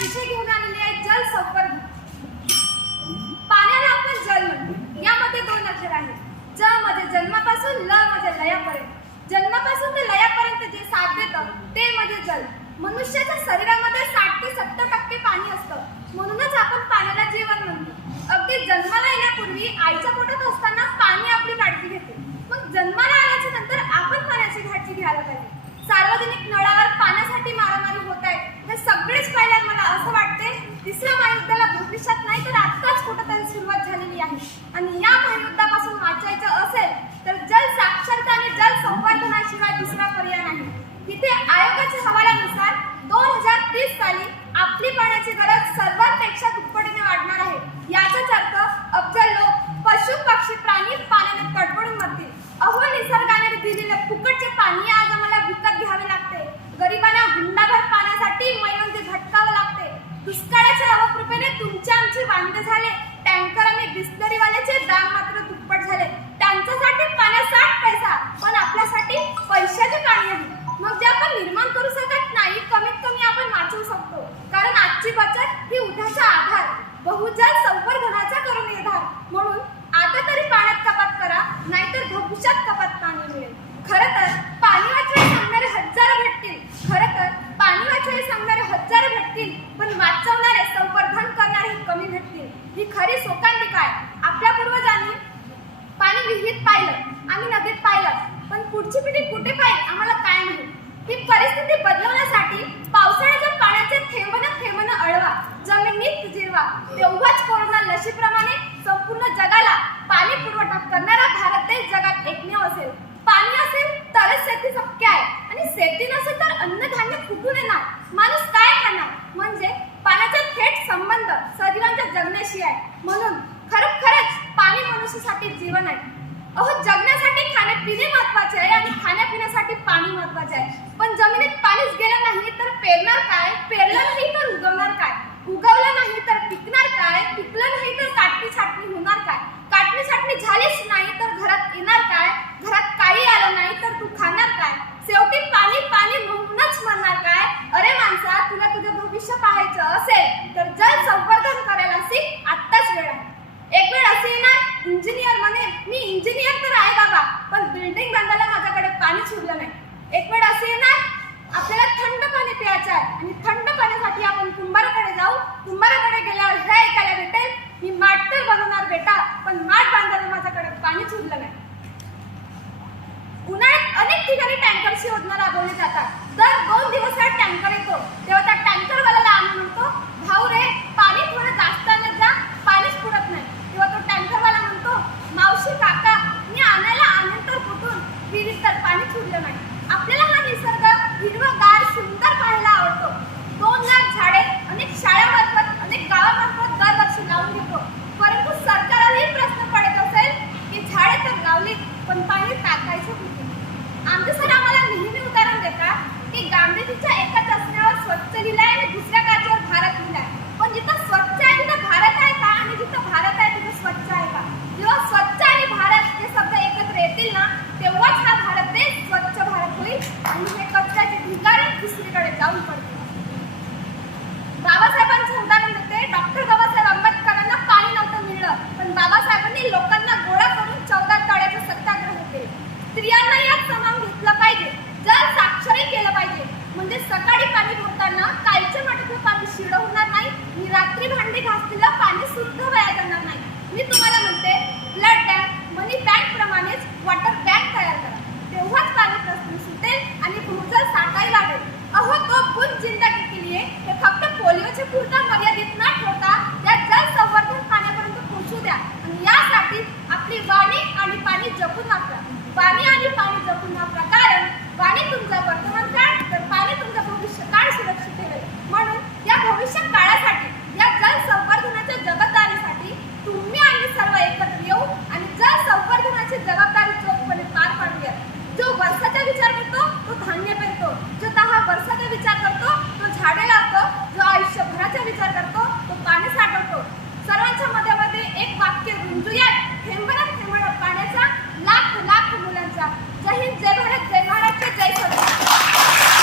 विषय घेऊन आलेली आहे जल संवर्धन. पाण्याला आपण जल म्हणतो. यामध्ये दोन अक्षर आहेत. ज मध्ये जन्मापासून, ल मध्ये लयापर्यंत. जन्मापासून ते लयापर्यंत जे साथ देतं ते म्हणजे जल. मनुष्याच्या शरीरामध्ये 60 ते 70% पाणी असतं, म्हणूनच आपण पाण्याला जीवन म्हणतो. अगदी जन्माला येण्यापूर्वी आईच्या पोटात असताना पाणी आपली काळजी घेते. मग जन्माला आल्याच्या नंतर आपण पाण्याची काळजी घ्यायला पाहिजे. सार्वजनिक नळावर पाण्यासाठी मारामारी होत आहे हे सगळेच पाहिल्यावर मला असं वाटते तिसऱ्या महायुद्धाला भविष्यात नाही तर आत्ताच कुठेतरी सुरुवात झालेली आहे. आणि या महायुद्धापासून वाचायचं असेल तर जल साक्षरता आणि जल संवर्धनाशिवाय दुसरा पर्याय नाही. तिथे आयोगाच्या हवालानुसार 2030 साली आपली पाण्याची गरज सर्वांपेक्षा दुप्पटीने वाढणार आहे. याचाच अर्थ अब्ज लोक, पशु पक्षी, प्राणी पाण्याने तडफडून मरतील. अहो, निसर्गाने दिलेले फुकटचे पाणी आज आम्हाला विकत घ्यावे लागते. गरिबांना हुंडाभर पाण्यासाठी मैलोंचे भटकावं लागते. दुष्काळाच्या अवकृपेने तुमचे आमचे वांदे झाले. टँकर आणि बिस्लरीवाल्याचे दाम मात्र दुप्पट झाले. त्यांच्यासाठी पाण्यात 60 पैसा, पण आपल्यासाठी पैशाचे पाणी आहे. मग जे आपण निर्माण करू शकत नाही, कमीत कमी आपण वाचवू शकतो. कारण आजची बचत ही उद्याचा आधार. बहुजल संवर्धनाचा करू निर्धार. म्हणून आता तरी पाण्यात कपात करा, नाहीतर भविष्यात कपात पाणी मिळेल. खरं तर पाणी वाचवायला सांगणारे हजारो भेटतील. पण वाचवणारे, संवर्धन करणारे कमी भेटतील. ही खरी शोकांतिका आहे. आपल्या पूर्वजांनी पाणी विहिरीत पाहिलं, आम्ही नदीत पाहिलं, पण पुढची पिढी कुठे पाहिजे आम्हाला काय माहित. ही परिस्थिती बदलवण्यासाठी पावसाळ्याच्या पाण्याचे थेंबन अडवा, जमिनीत जिरवा. तेव्हाच कोरोना लशीप्रमाणे संपूर्ण जगाला पाणी पुरवठा करणारा भारत देश जगात एकमेव असेल. पाणी असेल तरच शेती शक्य आहे, आणि शेती नसेल तर अन्नधान्य कुठून येणार, माणूस काय खाणार. म्हणजे पाण्याचा थेट संबंध सजीवांच्या जगण्याशी आहे. म्हणून खरंच पाणी मनुष्यासाठी जीवन आहे. अहो, जगण्यासाठी खाण्यापिणे महत्वाचे आहे आणि खाण्यापिण्यासाठी पाणी महत्वाचे आहे. पण जमिनीत पाणीच गेलं नाही तर पेरणार काय, पेरलं नाही तर उगवणार काय, उगवलं नाही तर पिकणार काय, पिकलं नाही तर काटणी छाटणी होणार काय, काटणी छाटणी झालीच नाही तर घरात येणार काय, घरात काही आलं नाही तर तू खाणार काय, शेवटी पाणी पाणी म्हणूनच म्हणणार काय. अरे माणसा, तुला तुझं भविष्य पाहायचं असेल तर जल संवर्धन करायला शिक. आत्ताच वेळ आहे. एक वेळ असे येणार, इंजिनियर म्हणे मी इंजिनियर तर आहे बाबा, पण बिल्डिंग बांधायला माझ्याकडे पाणीच उरलं नाही. एक वेळ असे येणार, आपल्याला थंड पाणी प्यायचं आहे आणि थंड पाण्यासाठी आपण कुंभाराकडे जाऊ. कुंभाराकडे गेल्यावर हे ऐकायला भेटेल, मी माठ तर बनवणार बेटा, पण माठ बांधायला माझ्याकडे पाणीच उरलं नाही. उन्हाळ्यात अनेक ठिकाणी टँकरची योजना राबवली जातात. दर 2 दिवसात टँकर येतो. तेव्हा त्या टँकरवाल्याला आम्ही म्हणतो, भाऊ रे, पाणी थोडं जास्त आणत जा, पाणीच पुरत नाही. तेव्हा तो टँकरवाला म्हणतो, मावशी काका, मी आणायला आणेन तर कुठून, विहिरीत तर पाणीच उरलं नाही. आपल्याला हा निसर्ग हिरवगार सुंदर पाहायला आवडतो. 2 लाख झाडे अनेक शाळामार्फत, अनेक गावामार्फत दरवर्षी लावून घेतो. परंतु सरकारलाही प्रश्न पडत असेल की झाडे तर लावली, पण पाणी टाकायचं कुठे. आमचे सर आम्हाला नेहमी उदाहरण देतात की गांधीजीच्या एका चष्म्यावर स्वच्छ लिहिलंय आणि दुसऱ्या काचेवर भारत लिहिलंय. पण जिथं स्वच्छ आहे तिथं भारत आहे का, आणि जिथं भारत आहे तिथं स्वच्छ आहे का. जेव्हा स्वच्छ आणि भारत हे शब्द एकत्र येतील ना, तेव्हाच हा भारत देश स्वच्छ भारत होईल आणि हे कचऱ्याचे ढिगारे दुसरीकडे जाऊन पडतील. बाबासाहेबांचं उदाहरण देते. डॉक्टर बाबासाहेब आंबेडकरांना पाणी नव्हतं मिळलं, पण बाबासाहेबांनी लोकांना गोळा करून 14 तळ्याचे सत्याग्रह केले. स्त्रियांना या